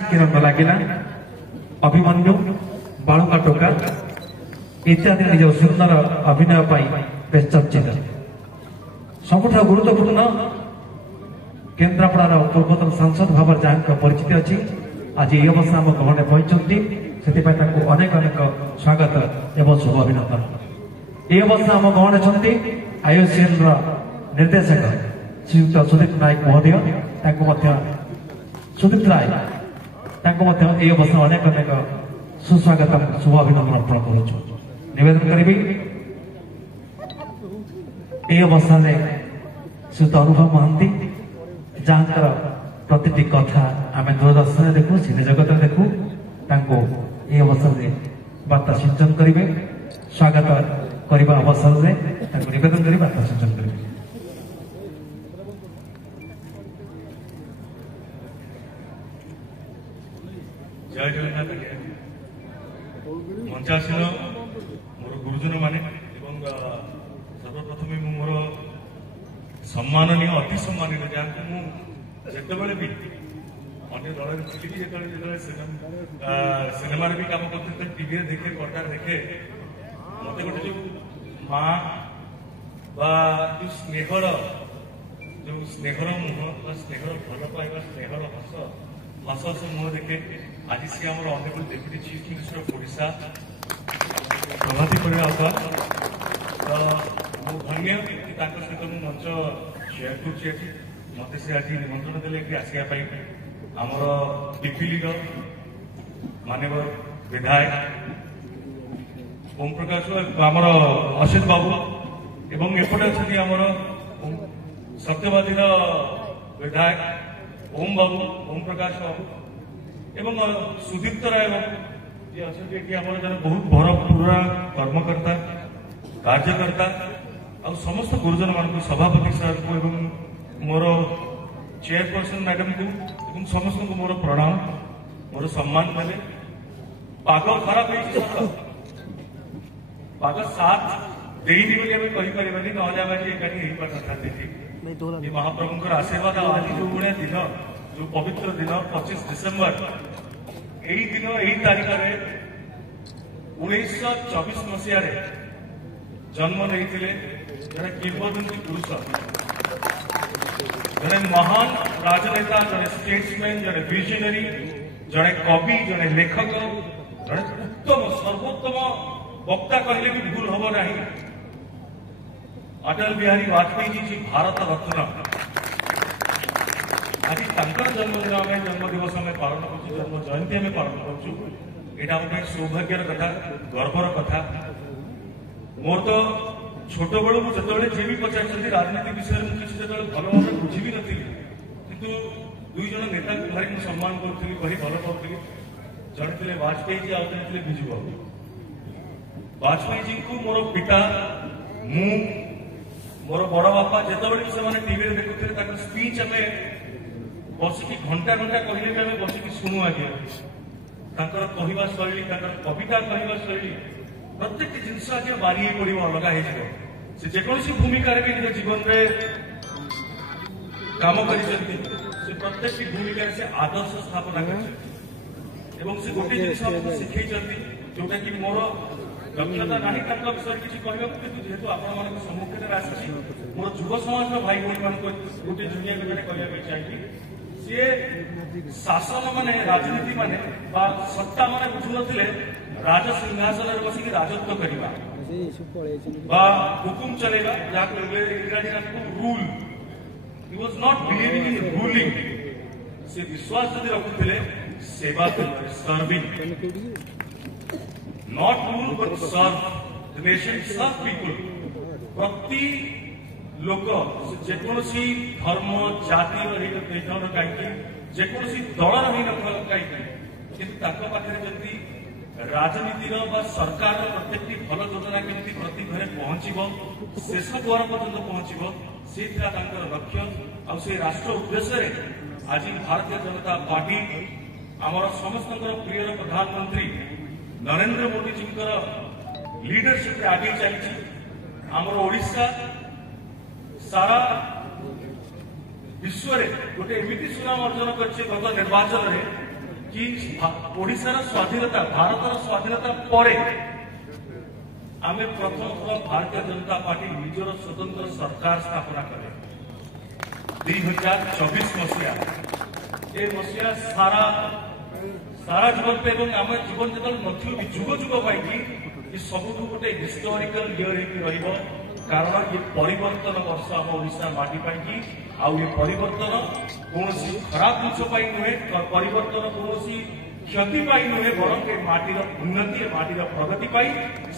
किरण लगिला अभिमन्यु बालुका टोका इत्यादि निज सुंदर अभिनय बेस चर्चित सबुठ गुरुत्वपूर्ण केन्द्रापड़ार पूर्वतन सांसद भाव जहाँ परिचित अच्छी आज ये अवसर आम गहने पहुंचती से अनेक अनेक स्वागत एवं शुभ अभिनंदन। ये अवसर आम गहने आईओसीएल निर्देशक श्रीयुक्त सुदीप नायक महोदय सुदीप राय ये अवसर अनेक अनेक सुस्वागत शुभ अभिनंदन अर्पण करुचु। निवेदन करी ये अवसर में श्रीयुक्त अनुभव महांती जहाँकर प्रति कथा आम दूरदर्शन देखू सिने जगत में देखू ये अवसर में वार्ता सिंचन करेंगे स्वागत करने अवसर में निवेदन कर वार्ता सिंचन करेंगे। जय जगन्नाथ मंचासीन मोर गुरुजन माने सर्वप्रथम मोर सम्माननीय अति सम्मानित जहाँ मुझे भी अन्य दल थी सिनेमा भी कम करते टीवी देखे पर्दा देखे मत गोटे जो माँ जो स्नेहर मुह स्नेहर भल पाइबा स्नेहर हस हस हस मुह देखे आज सी आम honourable deputy chief minister of Odisha Prabhati Parida तो मो धन्य सहित मुझे मंच शेयर कर मत से आज निमंत्रण देले कि आसवाई आमर पिपिली मानव विधायक ओम प्रकाश आमर असित बाबू एवं एपटे अच्छा आमर सत्यवादी विधायक ओम बाबू ओम प्रकाश बाबू एवं सुदीप्त राय बाबू जी अच्छा आम जन बहुत भरपूरा कर्मकर्ता कार्यकर्ता आ समस्त गुरुजन मान सभापति सर को मोर चेयरपर्सन मैडम को समस्त को मोर प्रणाम मोर सम्मान देले पाग खराब पाग साथ देनी बोली कहीपरि ना महाप्रभुंर आशीर्वाद आज जो भाया दिन जो पवित्र दिन 25 डिसेम्बर यही दिन यही तारीख में 1924 मसीह जन्म नहीं जड़े किंवदंती पुरुष जड़े महान राजनेता जड़े स्टेट्समैन जड़े विजनरी जड़े कवि जड़े लेखक जड़े उत्तम सर्वोत्तम वक्ता कहले भी भूल हम ना अटल बिहारी वाजपेयी जी भारत रत्न आज जन्मदिन आम जन्म दिवस आम पालन कर जन्म जयंती आम पालन कर सौभाग्यर कथा गर्वर कथा मोर तो छोट बेलू मुझे जी भी पचार राजनीति विषय में किसी भल भाव बुझी भी नी कि दुई जन नेता भारी मुझे सम्मान करी भारी भल पाऊली जड़े थे वाजपेयी जी आउ थे विजु बाबू वाजपेयी जी को मोर पिता मु मोर बड़ बापा जिते भी टीवी देखुते स्पीच आम बसिकी घंटा घंटा कहले भी आम बसिकी शुणु आगे कहवा शैली कविता कहवा शैली प्रत्येक जिनस आज बारी पड़ो अलग हो जेकोसी भूमिका भी निज जीवन में काम कर प्रत्येक भूमिका से आदर्श स्थापना कर गोटे जिन शिखई जोटा कि मोर दक्षता ना विषय किसी कहूँ जेहेतु आपण सम्मुखीन आसी मोर युव समाज भाई भाई मान गोटे जुनिया कहना चाहिए सी शासन मान राजनीति मान सत्ता मान बुझुन राज सिंहासन बसिक राजत्व करवा हुकुम चलेगा इंग्राजी rule he was not believing in ruling से विश्वास जदि रखुते सेवा serving not rule but serve the nation serve people प्रति लोक जेकोसी धर्म जाति रही कहीं जेकोसी दल रही कहीं पाखे जमी राजनीतिर सरकार प्रत्येक भल योजना केमती प्रति घरे पहुंचब शेष द्वार पर्यंत पहुंचब से लक्ष्य आ राष्ट्र उद्देश्य आज भारतीय जनता पार्टी आमर समस्त प्रिय प्रधानमंत्री नरेंद्र मोदी जी लीडरशिप आगे चली आमर ओडिशा सारा विश्व गोटे एमती सुनाम अर्जन कर निर्वाचन में कि ओडिशार स्वाधीनता भारतर स्वाधीनता पर आम प्रथम थर भारतीय जनता पार्टी निजर स्वतंत्र सरकार स्थापना कले 2024 मसीहा ए मसीहा सारा सारा जीवन पे आम जीवन जो नथियो जुग जुग पाई सबुठ गोटे हिस्टोरिकल इयर हो कारण ये परिवर्तन वर्ष आम ओडिशा माटी पाई आउ ये परिवर्तन कौन खराब जिन नुहे परिवर्तन कौन क्षति नुहे बरं ए माटीर उन्नति माटीर प्रगति पाई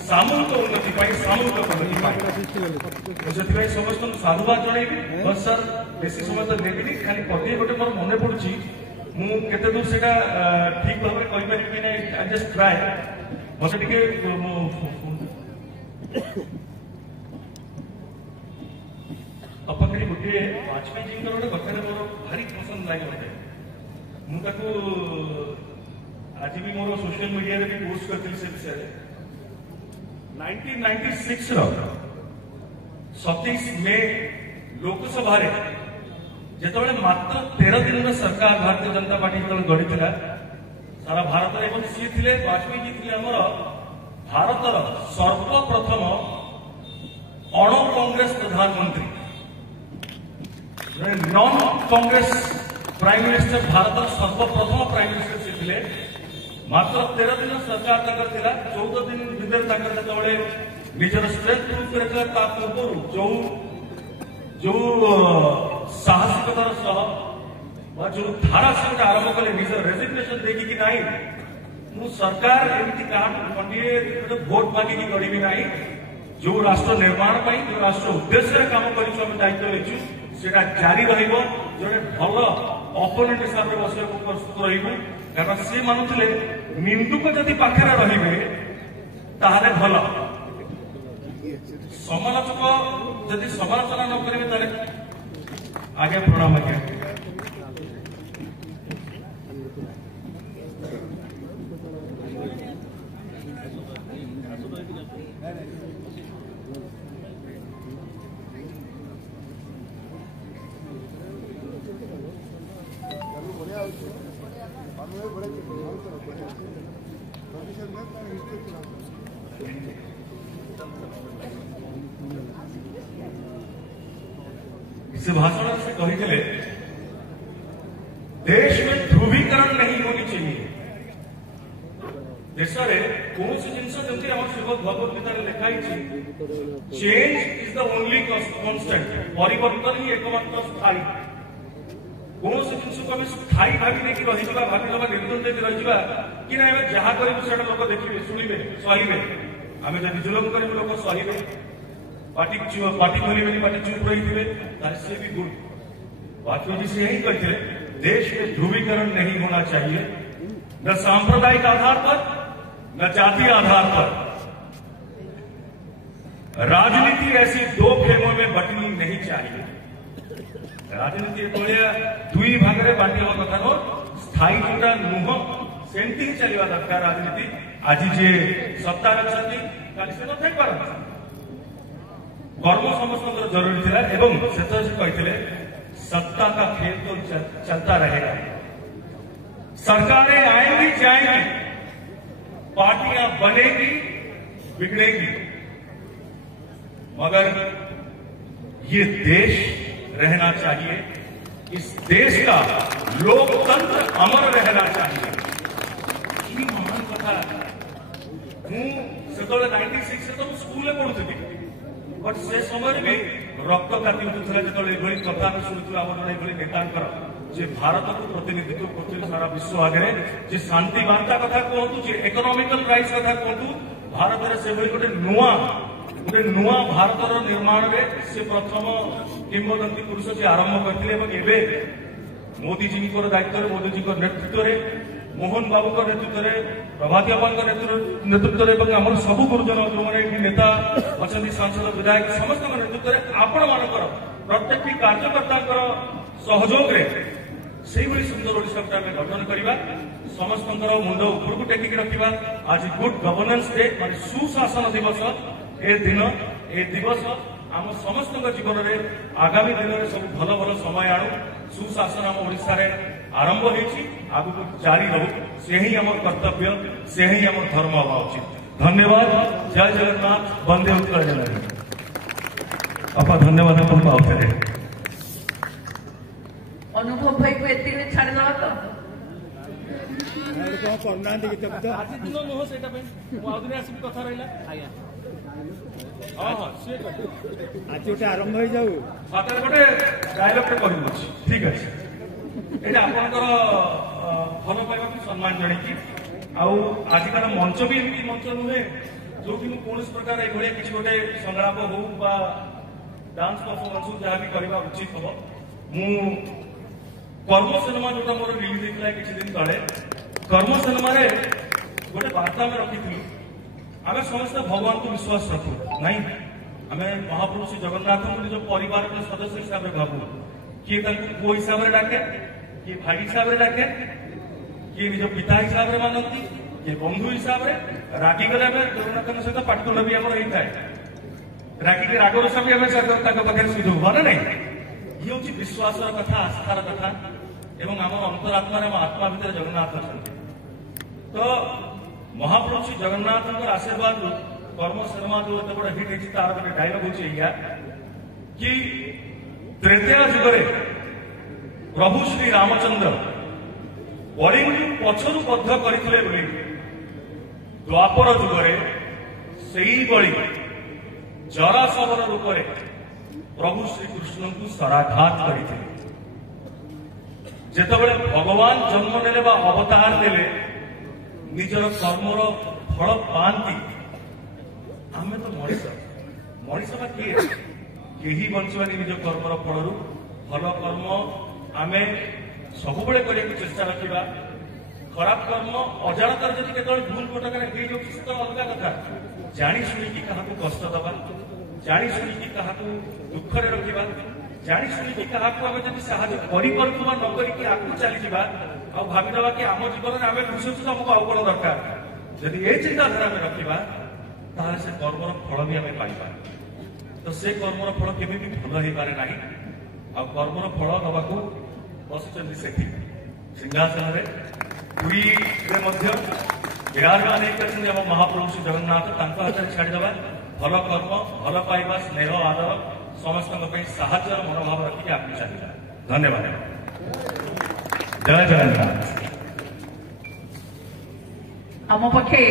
सामूहिक उन्नति पाई सामूहिक प्रगति पाई समस्त साधुवाद जनइबी बस सर बेसी समय तो नेबिनी खाली पदे गोटे मोर मन पड़ुची मुझे दूर से ठीक भाव में कहीपर आई जस्ट ट्राए मत टे अपने गोटे वाजपेयी जी गोटे कथा मोर भारी पसंद लगे मत आज भी मोर सोशल मीडिया भी पोस्ट करती से विषय 1996 27 मे लोकसभा जो मात्र 13 दिन में सरकार भारतीय जनता पार्टी जो गढ़ी सारा भारत एवं सी थे वाजपेयी जी थे आमर भारतर सर्वप्रथम अण कांग्रेस प्रधानमंत्री non Congress prime minister Bharat सर्वप्रथम प्राइम मिनिस्टर से थे मात्र 13 दिन सरकार 14 दिन भीतर जो निजर स्ट्रेंथ प्रूफ करता पूर्व जो जो साहसिकतार सह जो धारा से गोटे आरंभ कले निज रेजिग्नेशन देखी कि नाई मु सरकार एमती क्या भोट मांगिकी गढ़ी ना जो राष्ट्र निर्माण जो राष्ट्र उद्देश्य काम कर दायित्व लेचु सेटा जारी रहिबो जोटे भल अपोनेंट हिसाब से बस प्रस्तुत रहिबो कारण से मानुले निंदुक जदि पाखरे रहिबे ताहले भल समालोचक जदि समालोचना न करेंगे ताले आगे प्रणाम आज्ञा से भाषण से कही देश में ध्रुवीकरण नहीं होनी चाहिए देश में कौन सी जिनस जमी आम श्रीमद भगवत गीता लिखाई change is the only constant परिवर्तन ही एकमात्र स्थायी कौन सी जिन को स्थायी भावी देखिए भावी निर्दोष देखिए रही कि ना जहाँ करें लोक देखिए शुणे सहे आम जब जुलम कर लोक सहे पार्टी खोलेंगे पार्टी चुप रही थे से भी गुड वाजपेयी जी से यही कहते देश में ध्रुवीकरण नहीं होना चाहिए न सांप्रदायिक आधार पर न जातीय आधार पर राजनीति ऐसी दो खेमों में बंटनी नहीं चाहिए राजनीति दुई भाग में बांटा कथा नो स्थायी जोटा नुह सेमती चलवा दरकार राजनीति आज जे सत्ता अच्छी कल से न पारती कर्म समस्त जरूरी था एवं से कहते सत्ता का खेल तो चलता रहेगा सरकारें आएंगी जाएंगी पार्टियां बनेगी बिगड़ेगी मगर ये देश रहना चाहिए इस देश का लोकतंत्र अमर रहना चाहिए कि महान कथा मुझे 96 से तो स्कूल पढ़ुथी बट से समय भी रक्त काटी उठुला जो कथा शुणुलु आम जन नेता जे भारत को प्रतिनिधित्व कर सारा विश्व आगे जे शांति वार्ता कथा कहतु जे इकोनॉमिकल राइज कथा कहतु भारत में से गोटे नुआ भारत निर्माण में से प्रथम किंवदंती पुरुष से आरंभ करते मोदी जी दायित्व मोदी जी नेतृत्व में मोहन बाबू नेतृत्व में प्रभाती अप्पा नेतृत्व में सब गुरुजन जो मैंने नेता अच्छा सांसद विधायक समस्त नेतृत्व में आपण मानकर प्रत्येक कार्यकर्ता सहयोग से सुंदर ओडिशा को गठन करवा समस्त मुंड उपरको टेकिक रखा आज गुड गवर्नेंस डे मान सुशासन दिवस ए दिवस आम समस्त जीवन में आगामी दिन में सब भल भल समय आणु सुशासन आम ओडिशा रे आरंभ होती आगु जारी रहू से ही आम कर्तव्य से ही आम धर्म हवा उचित। धन्यवाद। जय जगन्नाथ। वंदे उत्कल जननी। अपा धन्यवाद आपको आउथरे अनुभव भाई को एति छाड़ दवा तो आज दिन नुह से आउदिन आसिक कथा रहा हाँ हाँ सी आज गोटे आरंभ हो जाऊ मात्र गोटे डायलग टे कर ठीक अच्छे ये आपंकर भल पाइबा सम्मान जणिकी आजिकार मंच भी एमती मंच नुहे जो कि कौन प्रकार ये किसी गोटे संग्राम हो डांस परफॉर्मेंस हो जहाँ भी करवा उचित हम मु कर्म सिनेमा जोटा मोर रिलीज होता किसी दिन तले कर्म सिनेमा गोटे वार्ता में रखी आम समस्त भगवान को विश्वास रखु ना आम महाप्रभु श्री जगन्नाथ को निज परिवार सदस्य हिसाब से भावु किए पुओ हिसाब से डाके किए भाई हिसाब से डाके किए निज पिता हिसाब से मानती किए बंधु हिसाब से रागिगले जगन्नाथ सहित पाटतुल भी आम होता है रागिक रागरसा भी आम पाखे सुझु हाँ ना नहीं ये हूँ विश्वास कथा आस्थार कथा एवं आम अंतरात्मा आम आत्मा भितर जगन्नाथ अच्छा तो महाप्रभु श्री जगन्नाथ आशीर्वाद कर्म सिनेमा जो एत बड़ा हिट होती तार गोटे डायलग हूँ कि त्रेतया जुगरे प्रभु श्री रामचंद्र बड़ी पछरु बद्ध करते द्वापर जुगरे से बड़ी जरासवर रूप में प्रभु श्रीकृष्ण को शराघात करते जेतबेले भगवान जन्म नेले बा अवतार नेले निजर कर्मर फल पाती आम तो मनीष मनीष बा किए केही बंचवानी निज कर्मर फल भल कर्म आम सब करने चेष्टा रखा खराब कर्म अजाणतार जब केत भूल भटकार हो जाऊँ से तो अलग कथा जाणी शुणी क्या कष्ट दबा जाणी शुणी क्या दुखरे रखा जाणी शुणी क्या आम जब साहय करूँ न करके आगे चली भावीदबा कि आम जीवन में आम खुशी अच्छे आमको आउ कौन दरकार जदि ये चिंताधारा आम रखा से कर्मर फल भी आम पाइबा तो से कर्मर फल केवे भी भल हो पारे ना आ कर्मर फल दबा बसुंट से सिंहासन में पुरी विराजमान होकर महाप्रभु श्री जगन्नाथ हाथ में छाड़ीदे भल कर्म भल पाइबा स्नेह आदर समस्त साहाय्य मनोभाव रखिक आगे चलता। धन्यवाद। जय जगन्नाथ। आम पक्षे